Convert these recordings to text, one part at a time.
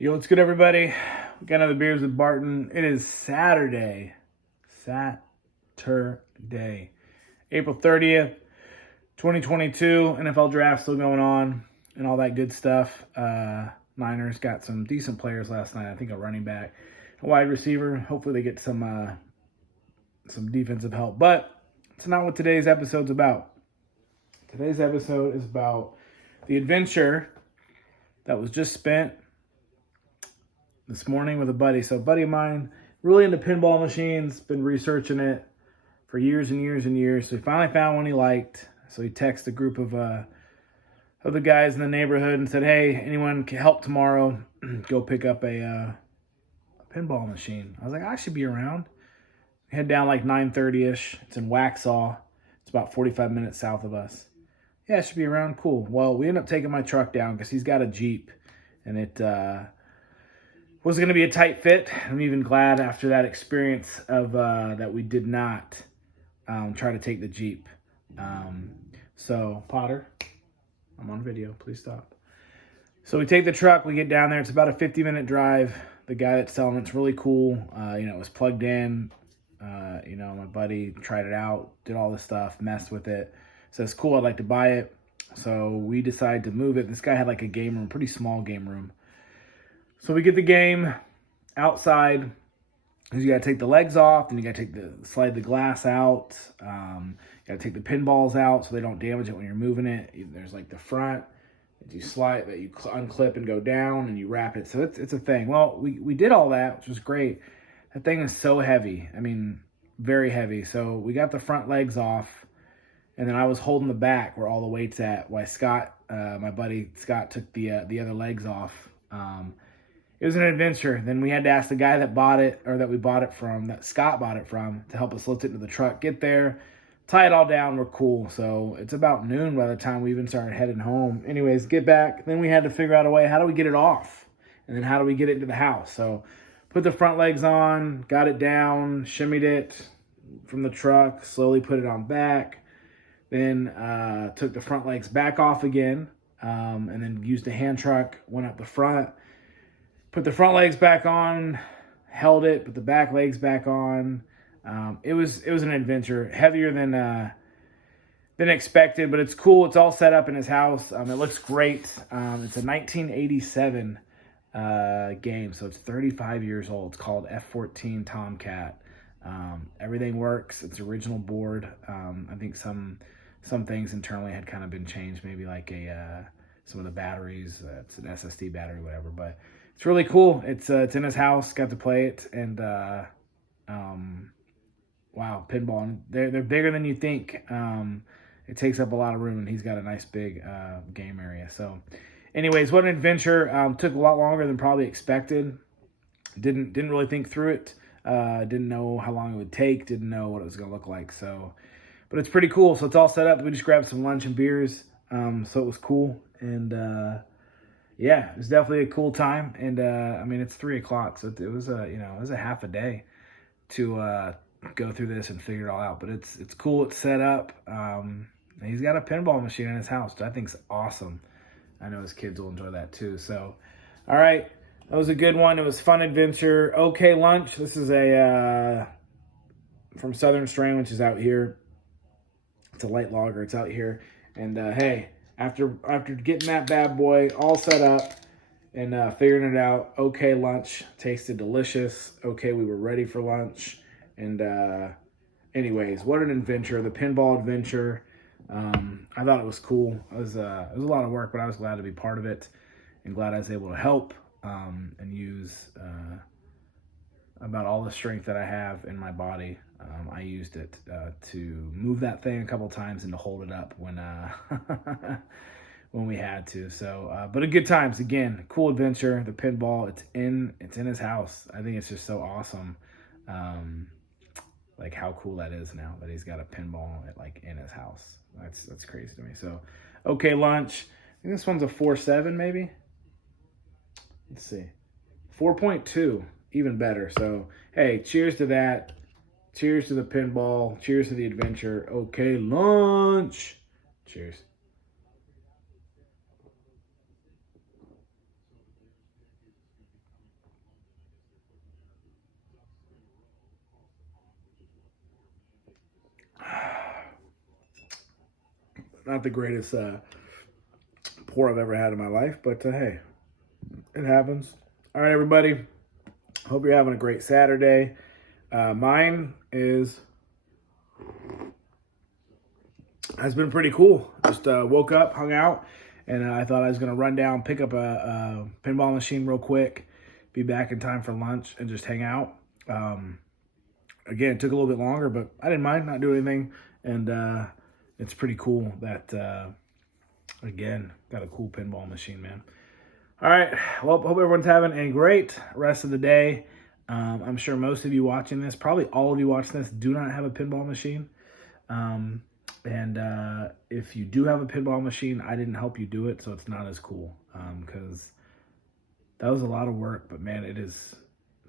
Yo, what's good, everybody? We got another Beers with Barton. It is Saturday, April 30th, 2022. NFL draft still going on and all that good stuff. Niners got some decent players last night. I think a running back, a wide receiver. Hopefully they get some defensive help. But it's not what today's episode's about. Today's episode is about the adventure that was just spent this morning with a buddy. So a buddy of mine, really into pinball machines, been researching it for years and years and years. So he finally found one he liked. So he texted a group of the guys in the neighborhood and said, hey, anyone can help tomorrow? Go pick up a pinball machine. I was like, I should be around. Head down like 9:30ish. It's in Waxhaw. It's about 45 minutes south of us. Yeah, I should be around. Cool. Well, we ended up taking my truck down because he's got a Jeep, and it was going to be a tight fit. I'm even glad after that experience of that we did not try to take the Jeep. So, Potter, I'm on video. Please stop. So we take the truck. We get down there. It's about a 50-minute drive. The guy that's selling it's really cool. It was plugged in. My buddy tried it out, did all this stuff, messed with it. Says, cool, I'd like to buy it. So we decide to move it. This guy had like a game room, pretty small game room. So we get the game outside. You got to take the legs off, then you got to slide the glass out. You got to take the pinballs out so they don't damage it when you're moving it. There's like the front that you slide, that you unclip and go down, and you wrap it. So it's a thing. Well, we did all that, which was great. That thing is so heavy. I mean, very heavy. So we got the front legs off, and then I was holding the back where all the weight's at. While Scott, my buddy Scott, took the other legs off. It was an adventure. Then we had to ask the guy that bought it, or that we bought it from, that Scott bought it from, to help us lift it into the truck, get there, tie it all down. We're cool. So it's about noon by the time we even started heading home. Anyways, get back. Then we had to figure out a way, how do we get it off? And then how do we get it into the house? So put the front legs on, got it down, shimmied it from the truck, slowly put it on back. Then took the front legs back off again, and then used a hand truck, went up the front. Put the front legs back on, held it, put the back legs back on. It was an adventure, heavier than expected, but it's cool. It's all set up in his house. It looks great. It's a 1987 game, so it's 35 years old. It's called F14 Tomcat. Everything works. It's original board. I think some things internally had kind of been changed, maybe like some of the batteries. It's an SSD battery, whatever, but it's really cool. It's in his house. Got to play it, and wow, pinball. And they're bigger than you think. It takes up a lot of room, and he's got a nice big game area. So, anyways, what an adventure. Took a lot longer than probably expected. Didn't really think through it. Didn't know how long it would take. Didn't know what it was gonna look like. So, but it's pretty cool. So it's all set up. We just grabbed some lunch and beers. So it was cool, and yeah, it was definitely a cool time. And it's 3:00, so it was a half a day to go through this and figure it all out. But it's cool. It's set up. He's got a pinball machine in his house, which I think's awesome. I know his kids will enjoy that too. So, all right, that was a good one. It was fun adventure. OK lunch. This is from Southern Strain, which is out here. It's a light lager. It's out here, and hey. After getting that bad boy all set up and figuring it out, OK lunch tasted delicious. OK, we were ready for lunch. And anyways, what an adventure. The pinball adventure. I thought it was cool. It was a lot of work, but I was glad to be part of it and glad I was able to help and use about all the strength that I have in my body. I used it to move that thing a couple times and to hold it up when when we had to. So, but a good times. Again, cool adventure. The pinball. It's in his house. I think it's just so awesome. Like how cool that is now that he's got a pinball in his house. That's crazy to me. So, OK lunch. I think this one's a 4.7 maybe. Let's see, 4.2. Even better. So, hey, cheers to that. Cheers to the pinball. Cheers to the adventure. OK lunch. Cheers. Not the greatest pour I've ever had in my life, but hey, it happens. All right, everybody. Hope you're having a great Saturday. Mine has been pretty cool. Just woke up, hung out, and I thought I was going to run down, pick up a pinball machine real quick, be back in time for lunch, and just hang out. Again, it took a little bit longer, but I didn't mind not doing anything, and it's pretty cool that, again, got a cool pinball machine, man. All right, well, hope everyone's having a great rest of the day. I'm sure most of you watching this, probably all of you watching this, do not have a pinball machine. And if you do have a pinball machine, I didn't help you do it, so it's not as cool. Because that was a lot of work, but man, it is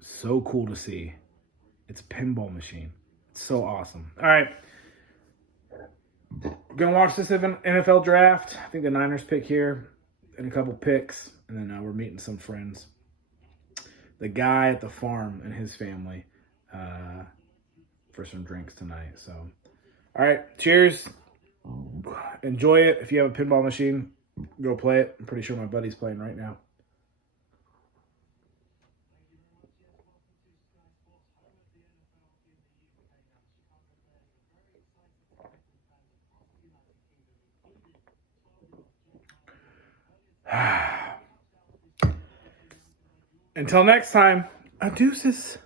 so cool to see. It's a pinball machine. It's so awesome. All right. We're going to watch this NFL draft. I think the Niners pick here and a couple picks. And then we're meeting some friends. The guy at the farm and his family for some drinks tonight. So, all right. Cheers. Enjoy it. If you have a pinball machine, go play it. I'm pretty sure my buddy's playing right now. Until next time, deuces.